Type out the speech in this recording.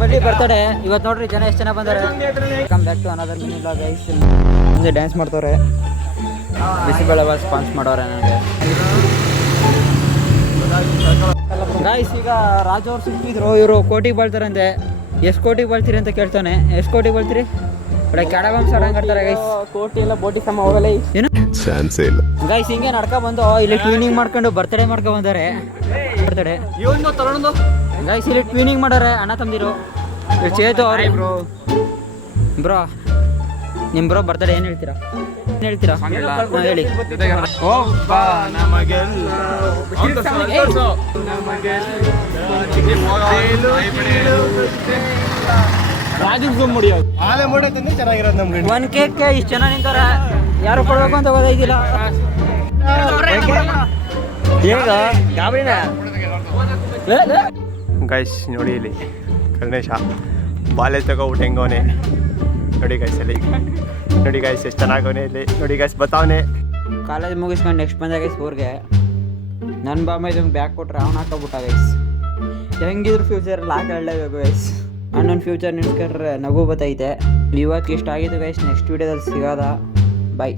ಮಲ್ಲಿ ಬರ್ತಡೆ ಇವತ್ತು ನೋಡ್ರಿ ಜನ ಎಷ್ಟು ಜನ ಬಂದಾರೆ. Come back to another mini vlog guys. ಮುಂದೆ ಡ್ಯಾನ್ಸ್ ಮಾಡ್ತವ್ರೆ. ಬಿಸಿಬೇಳೆ ಸ್ಪಾನ್ಸ್ ಮಾಡೋರೆ ನನಗೆ ಗೈಸ್. ಈಗ ರಾಜು ಅವ್ರು ಸಿಕ್ಕಿದ್ರು, ಇವರು ಕೋಟಿಗೆ ಬಾಳ್ತಾರಂತೆ. ಎಷ್ಟು ಕೋಟಿಗೆ ಬಾಳ್ತೀರಿ ಅಂತ ಕೇಳ್ತಾನೆ. ಎಷ್ಟು ಕೋಟಿಗೆ ಬಾಳ್ತೀರಿ? ಕೆಡಗಮ್ ಸಡಂಗ್ ಆಡ್ತಾರೆ ಗೈಸ್. ಕೋಟಿ ಎಲ್ಲ ಬೋಟಿ ಸಮ ಹೋಗಲ್ಲ ಏನು ಚಾನ್ಸೇ ಇಲ್ಲ ಗೈಸ್. ಹಿಂಗೆ ನಡ್ಕೊ ಬಂದು ಇಲ್ಲಿ ಟ್ಯೂನಿಂಗ್ ಮಾಡ್ಕೊಂಡು ಬರ್ತಡೇ ಮಾಡ್ಕೊ ಬಂದಾರೆ. ಬರ್ತಡೇ ತಗೊಂಡು ಗೈಸ್ ಇಲ್ಲಿ ಟ್ಯೂನಿಂಗ್ ಮಾಡಾರೆ ಅಣ್ಣ ತಮ್ದಿರು. ಚೇತು ಅವ್ರಿ ಬ್ರೋ, ನಿಮ್ಮ ಬ್ರೋ ಬರ್ತಡೇ ಏನು ಹೇಳ್ತೀರಾ? ಏನು ಹೇಳ್ತೀರಾ ಹೇಳಿ. ಒಂದ್ ಕೇಕ್ಗೆ ಇಷ್ಟು ಜನ ನಿಂತಾರ, ಯಾರು ಕೊಡ್ಬೇಕು ಅಂತ ಗೊತ್ತಾಯ್ತಿಲ್ಲ. ಗೈಸ್ ನೋಡಿ ಇಲ್ಲಿ ಗಣೇಶ ಬಾಲೆ ತಗೋಬಿಟ್ಟು ಹೆಂಗವನೆ ನೋಡಿ ಗೈಸ್. ಅಲ್ಲಿ ನೋಡಿ ಗೈಸ್ ಎಷ್ಟು ಚೆನ್ನಾಗವನೆ ಇಲ್ಲಿ ನೋಡಿ ಗೈಸ್ ಬತ್ತಾವನೆ. ಕಾಲೇಜ್ ಮುಗಿಸ್ಕೊಂಡು ನೆಕ್ಸ್ಟ್ ಬಂದ ಗೈಸ್ ಊರಿಗೆ. ನನ್ನ ಬಾಮ ಇದೊಂದು ಬ್ಯಾಗ್ ಕೊಟ್ರೆ ಅವ್ನು ಹಾಕೋಬಿಟ್ಟ ಗೈಸ್. ಹೆಂಗಿದ್ರು ಫ್ಯೂಚರಲ್ಲಿ ಹಾಕೊಳ್ಳೇಬೇಕು ಗೈಸ್. ನನ್ನ ಫ್ಯೂಚರ್ ನಿಂತ್ಕೊಂಡ್ರೆ ನಗು ಬತ್ತೈತೆ. ಇವತ್ತು ಇಷ್ಟ ಆಗಿದ್ದು ಗೈಸ್. ನೆಕ್ಸ್ಟ್ ವೀಡಿಯೋದಲ್ಲಿ ಸಿಗೋದ. ಬಾಯ್.